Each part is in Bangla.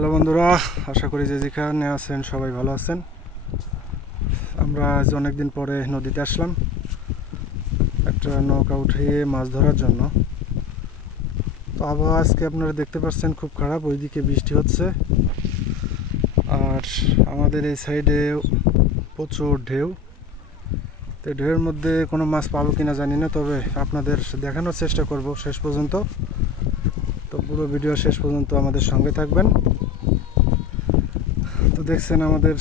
হ্যালো বন্ধুরা, আশা করি যে যেখানে আছেন সবাই ভালো আছেন। আমরা আজ অনেকদিন পরে নদীতে আসলাম একটা নৌকা উঠিয়ে মাছ ধরার জন্য। তো আবহাওয়া আজকে আপনারা দেখতে পাচ্ছেন খুব খারাপ, ওইদিকে বৃষ্টি হচ্ছে আর আমাদের এই সাইডে প্রচুর ঢেউ। তো ঢেউয়ের মধ্যে কোনো মাছ পাবো কিনা জানি না, তবে আপনাদের দেখানোর চেষ্টা করব শেষ পর্যন্ত। তো পুরো ভিডিও শেষ পর্যন্ত আমাদের সঙ্গে থাকবেন। তো দেখছেন আমাদের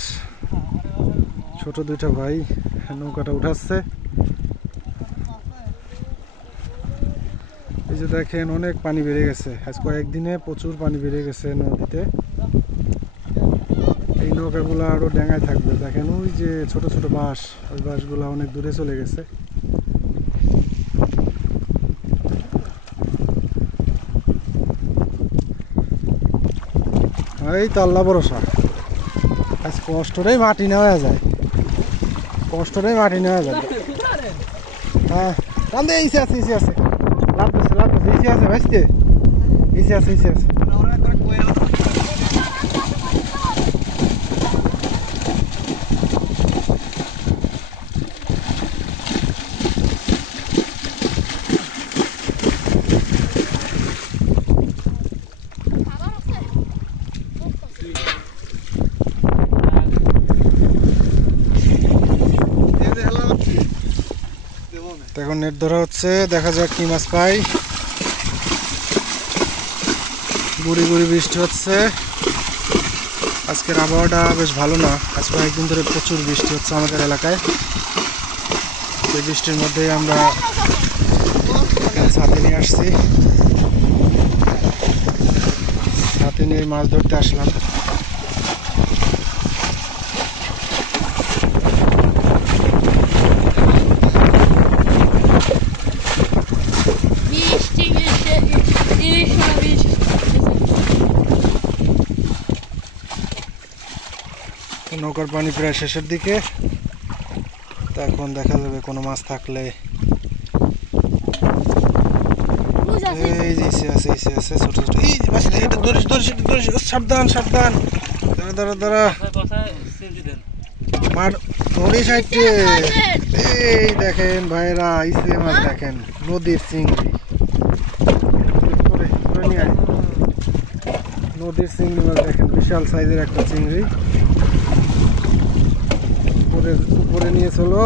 ছোট দুইটা ভাই নৌকাটা উঠাচ্ছে। এই যে দেখেন অনেক পানি বেড়ে গেছে, আজ কয়েকদিনে প্রচুর পানি বেড়ে গেছে নদীতে। এই নৌকাগুলো আরো ডেঙ্গায় থাকবে। দেখেন ওই যে ছোট ছোট বাঁশ, ওই বাঁশগুলো অনেক দূরে চলে গেছে। এই তো আল্লাহ ভরসা, আজ কষ্টটাই মাটি নেওয়া যায়, কষ্টটাই মাটি নেওয়া যায়। হ্যাঁ কান্দে ইসে আছে, ইসে আছে, লাগতেছে লাগতেছে, ইসে আছে ভাইস্তে, ইসে আছে, ইসে আছে। এখন নেট ধরা হচ্ছে, দেখা যাক কি মাছ পাই। গুড়ি গুড়ি বৃষ্টি হচ্ছে, আজকের আবহাওয়াটা বেশ ভালো না। আজ কয়েকদিন ধরে প্রচুর বৃষ্টি হচ্ছে আমাদের এলাকায়। এই বৃষ্টির মধ্যেই আমরা ছাতে নিয়ে আসছি, ছাতে নিয়ে মাছ ধরতে আসলাম। নৌকার পানি প্রায় শেষের দিকে, তা এখন দেখা যাবে কোনো মাছ থাকলে। এই যে ইসে আছে, ইসে আছে ছোট ছোট, এই যে মাছ, এটা ধরিস ধরিস ধরিস, সাবধান সাবধান, দাঁড়া দাঁড়া দাঁড়া, মার ধরিস হাইটে। এই দেখেন ভাইরা, ইসে মাছ দেখেন, নদীর চিংড়ি, নদীর চিংড়ি মাছ দেখেন, বিশাল সাইজের একটা চিংড়ি উপরে নিয়ে চলো।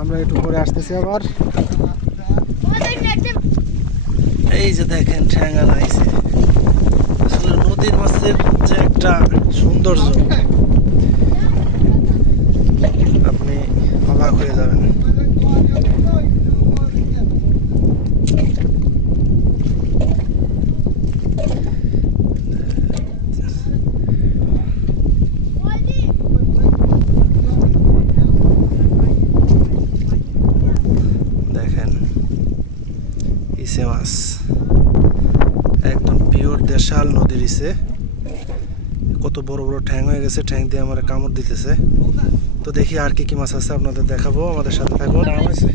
আমরা একটু পরে আসতেছি আবার। এই যে দেখেন ঠ্যাঙ্গা নাইছে, আসলে নদীর মাছের যে একটা সৌন্দর্য আপনি অবাক হয়ে যাবেন। ইসে মাছ একদম পিওর দেশাল নদীর ইসে, কত বড় বড় ঠ্যাং হয়ে গেছে, ঠ্যাং দিয়ে আমার কামড় দিতেছে। তো দেখি আর কি কি মাছ আছে আপনাদের দেখাবো, আমাদের সাথে থাকবো। নাম আছে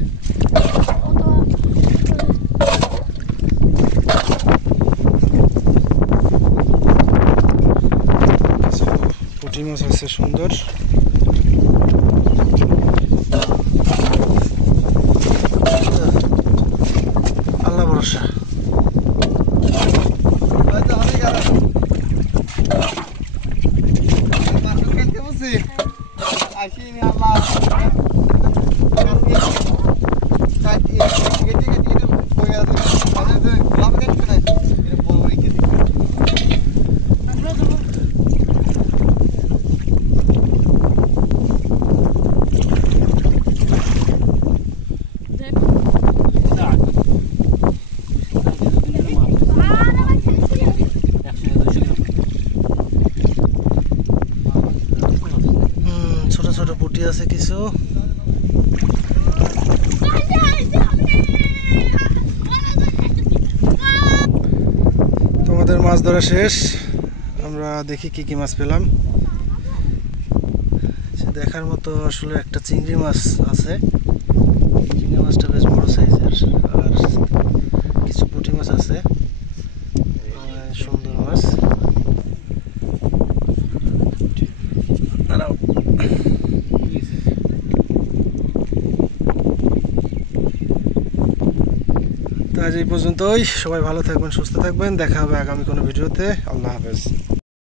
পুঁটি মাছ আছে সুন্দর। আল্লাহ ভরসা। ছোট ছোট পুঁটি আছে কিছু। তোমাদের মাছ ধরা শেষ, আমরা দেখি কি কি মাছ পেলাম। দেখার মতো আসলে একটা চিংড়ি মাছ আছে, চিংড়ি মাছটা বেশ বড় সাইজের, আর কিছু পুঁটি মাছ আছে, সুন্দর মাছ। দাঁড়াও। তো আজ এই পর্যন্তই, সবাই ভালো থাকবেন, সুস্থ থাকবেন, দেখা হবে আগামী কোনো ভিডিওতে। আল্লাহ হাফেজ।